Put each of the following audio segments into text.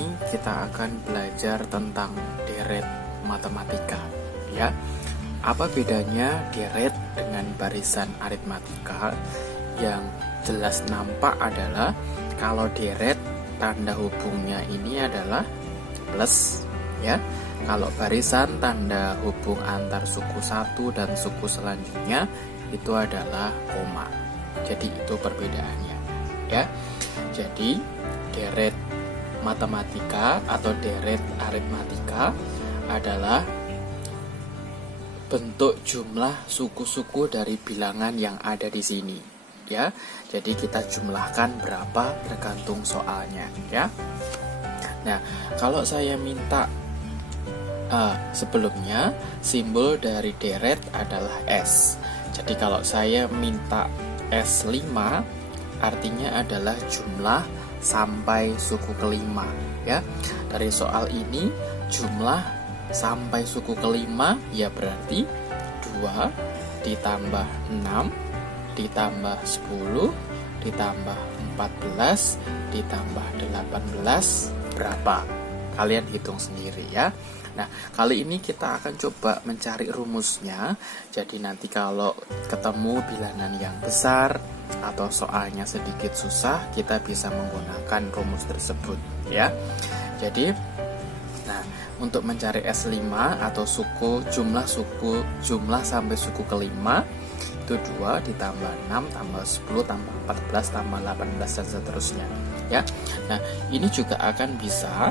ini kita akan belajar tentang deret matematika, ya. Apa bedanya deret dengan barisan aritmatika? Yang jelas nampak adalah kalau deret tanda hubungnya ini adalah plus, ya. Kalau barisan tanda hubung antar suku satu dan suku selanjutnya itu adalah koma. Jadi itu perbedaannya, ya. Jadi deret matematika atau deret aritmatika adalah bentuk jumlah suku-suku dari bilangan yang ada di sini, ya. Jadi kita jumlahkan berapa tergantung soalnya, ya. Nah, kalau saya minta sebelumnya simbol dari deret adalah S. Jadi kalau saya minta S5 artinya adalah jumlah sampai suku kelima, ya. Dari soal ini jumlah sampai suku kelima ya berarti 2 ditambah 6 ditambah 10 ditambah 14 ditambah 18 berapa? Kalian hitung sendiri, ya. Nah, kali ini kita akan coba mencari rumusnya. Jadi nanti kalau ketemu bilangan yang besar atau soalnya sedikit susah, kita bisa menggunakan rumus tersebut, ya. Jadi, nah, untuk mencari S5 atau jumlah sampai suku kelima itu 2 ditambah 6 tambah 10 tambah 14 tambah 18 dan seterusnya, ya. Nah, ini juga akan bisa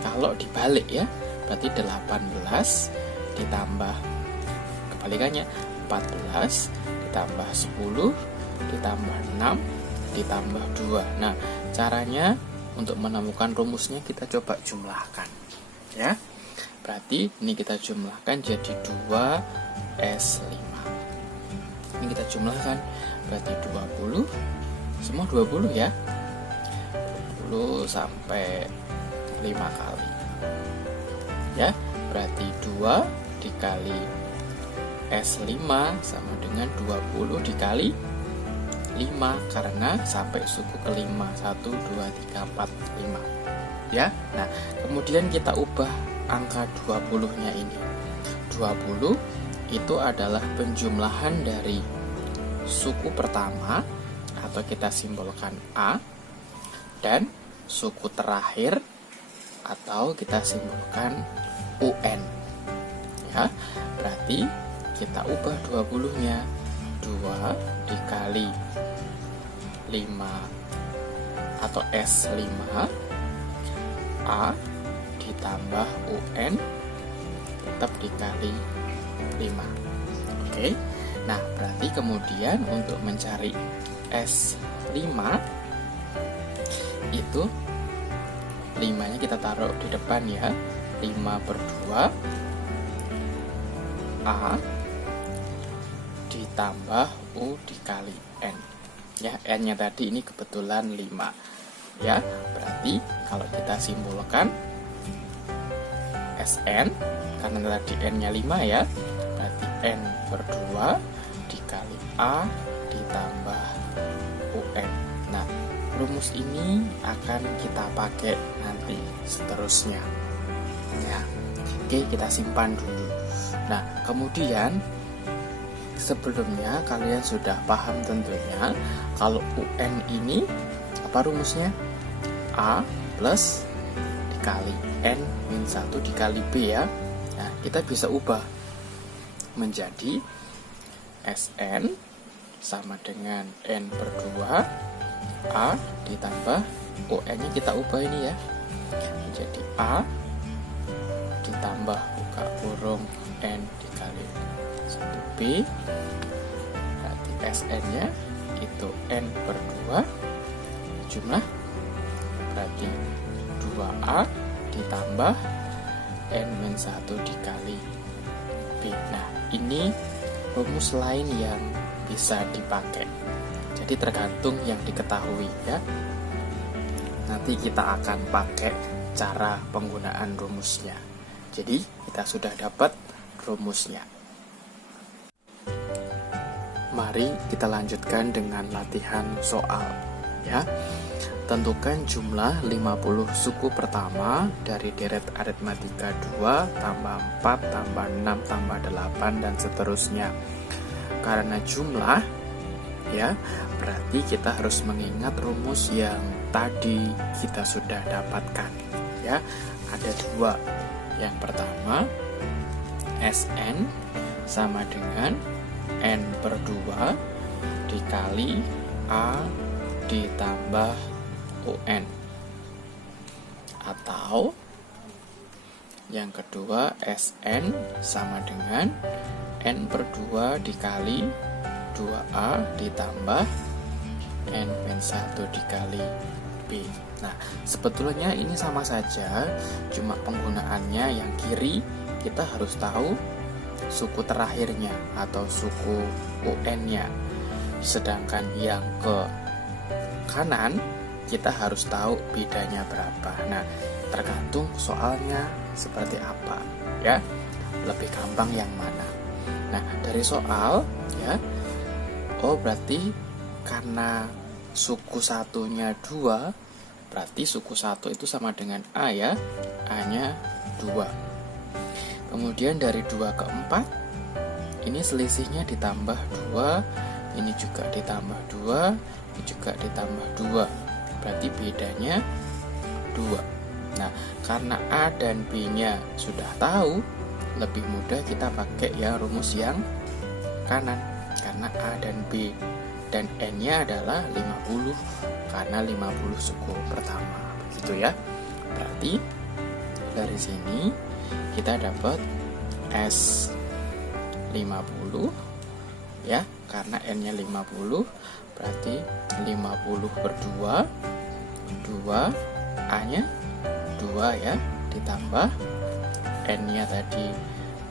kalau dibalik, ya. Berarti 18 ditambah kebalikannya 14 ditambah 10 ditambah 6 ditambah 2. Nah, caranya untuk menemukan rumusnya kita coba jumlahkan, ya. Berarti ini kita jumlahkan jadi 2S5. Ini kita jumlahkan berarti 20. Semua 20, ya. 20 sampai 5 kali. Ya, berarti 2 dikali S5 sama dengan 20 dikali 5 karena sampai suku kelima 1, 2, 3, 4, 5, ya. Nah, kemudian kita ubah angka 20-nya ini. 20 itu adalah penjumlahan dari suku pertama atau kita simbolkan A dan suku terakhir atau kita simbolkan UN, ya. Berarti kita ubah 20-nya 2 dikali 5 atau S5 A ditambah UN tetap dikali 5. Oke. Nah, berarti kemudian untuk mencari S5 itu 5-nya kita taruh di depan, ya. 5/2 A ditambah U dikali N, ya. N-nya tadi ini kebetulan 5, ya. Berarti kalau kita simbolkan SN karena tadi N-nya 5, ya. Berarti N/2 dikali A ditambah UN. Nah, rumus ini akan kita pakai nanti seterusnya, ya. Oke, kita simpan dulu. Nah, kemudian sebelumnya kalian sudah paham tentunya kalau UN ini apa rumusnya? A plus dikali N min 1 dikali B, ya. Nah, kita bisa ubah menjadi SN sama dengan N/2 A ditambah UN-nya kita ubah ini, ya, menjadi A ditambah buka kurung N dikali 1B. Berarti SN-nya itu N/2 jumlah berarti 2A ditambah N-1 dikali B. Nah, ini rumus lain yang bisa dipakai. Jadi tergantung yang diketahui, ya. Nanti kita akan pakai cara penggunaan rumusnya. Jadi kita sudah dapat rumusnya. Mari kita lanjutkan dengan latihan soal, ya. Tentukan jumlah 50 suku pertama dari deret aritmatika 2 tambah 4 tambah 6 tambah 8 dan seterusnya. Karena jumlah, ya, berarti kita harus mengingat rumus yang tadi kita sudah dapatkan, ya. Ada dua. Yang pertama, Sn sama dengan N per 2 dikali A ditambah UN. Atau yang kedua, Sn sama dengan N per 2 dikali 2A ditambah N-1 dikali B. Nah, sebetulnya ini sama saja, cuma penggunaannya yang kiri kita harus tahu suku terakhirnya atau suku UN-nya. Sedangkan yang ke kanan kita harus tahu bedanya berapa. Nah, tergantung soalnya seperti apa, ya. Lebih gampang yang mana. Nah, dari soal, ya. Oh, berarti karena suku satunya 2, berarti suku 1 itu sama dengan A, ya. A-nya 2. Kemudian dari 2 ke 4, ini selisihnya ditambah 2, ini juga ditambah 2, ini juga ditambah 2. Berarti bedanya 2. Nah, karena A dan B-nya sudah tahu, lebih mudah kita pakai ya rumus yang kanan. Karena A dan B dan N-nya adalah 50, karena 50 suku pertama. Begitu ya. Berarti dari sini kita dapat S50, ya, karena N-nya 50, berarti 50 per 2, 2, A-nya 2, ya, ditambah N-nya tadi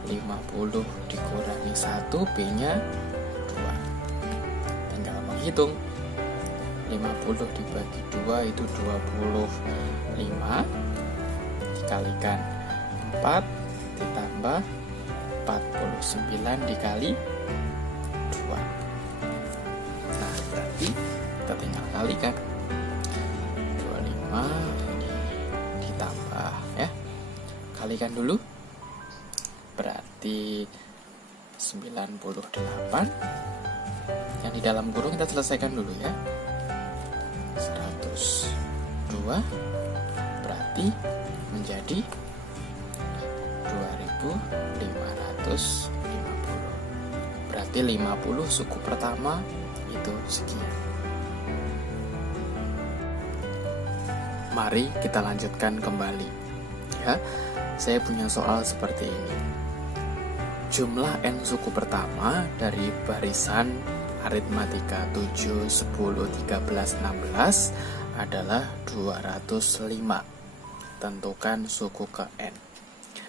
50 dikurangi 1, B-nya 2. Tinggal menghitung. 50 dibagi 2 itu 25, dikalikan 4 ditambah 49 dikali 2. Nah, berarti kita tinggal kalikan 25 ini ditambah, ya. Kalikan dulu. Berarti 98. Yang di dalam kurung kita selesaikan dulu, ya. 102 berarti menjadi 2550. Berarti 50 suku pertama itu sekian. Mari kita lanjutkan kembali, ya. Saya punya soal seperti ini. Jumlah N suku pertama dari barisan aritmatika 7, 10, 13, 16 adalah 205. Tentukan suku ke N.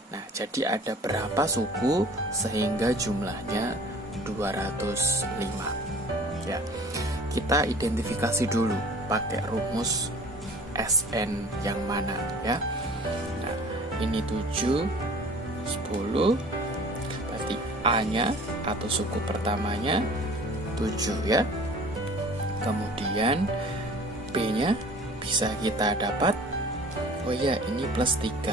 Nah, jadi ada berapa suku sehingga jumlahnya 205. Ya. Kita identifikasi dulu pakai rumus Sn yang mana, ya. Nah, ini 7, 10, berarti A-nya atau suku pertamanya 7, ya. Kemudian B-nya bisa kita dapat, oh ya, ini plus 3.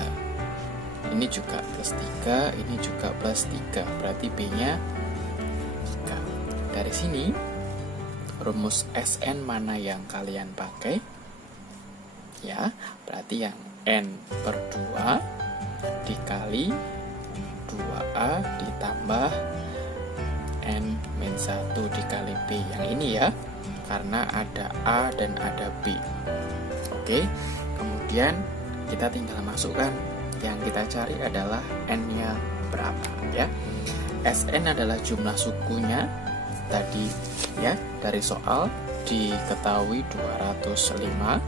Ini juga plus 3, ini juga plus 3. Berarti B-nya 3. Dari sini, rumus Sn mana yang kalian pakai? Ya, berarti yang N per 2 dikali 2A ditambah N-1 dikali B. Yang ini, ya, karena ada A dan ada B. Oke, kemudian kita tinggal masukkan. Yang kita cari adalah N-nya berapa, ya. Sn adalah jumlah sukunya tadi, ya, dari soal diketahui 205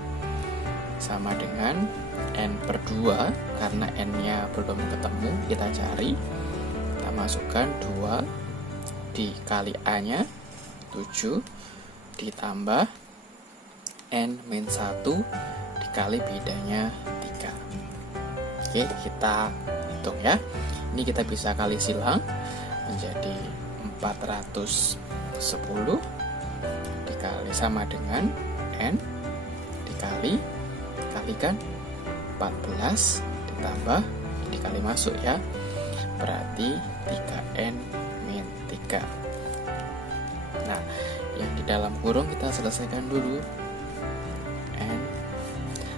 sama dengan N per 2. Karena N-nya belum ketemu, kita cari, kita masukkan 2 dikali A-nya 7 ditambah N-1 dikali bedanya 3. Oke, kita hitung, ya. Ini kita bisa kali silang menjadi 410 dikali sama dengan N dikali dikali, kalikan 14 ditambah dikali masuk ya, berarti 3N min 3. Nah, yang di dalam kurung kita selesaikan dulu. N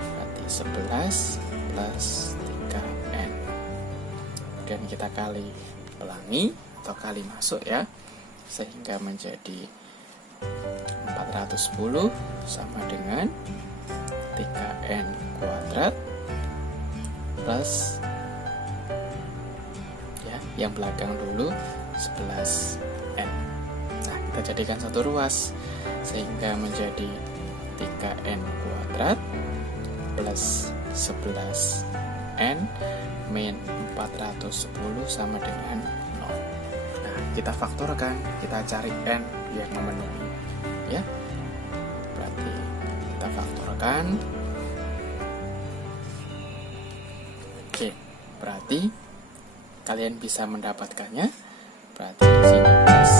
berarti 11 plus 3N. Dan kita kali pelangi atau kali masuk ya, sehingga menjadi 410 sama dengan 3N kuadrat plus ya, yang belakang dulu 11N. Nah, kita jadikan satu ruas sehingga menjadi 3N kuadrat plus 11N min 410 sama dengan 0. Nah, kita faktorkan, kita cari N yang memenuhi ya. Berarti kita faktorkan. Oke, berarti kalian bisa mendapatkannya. Berarti di sini plus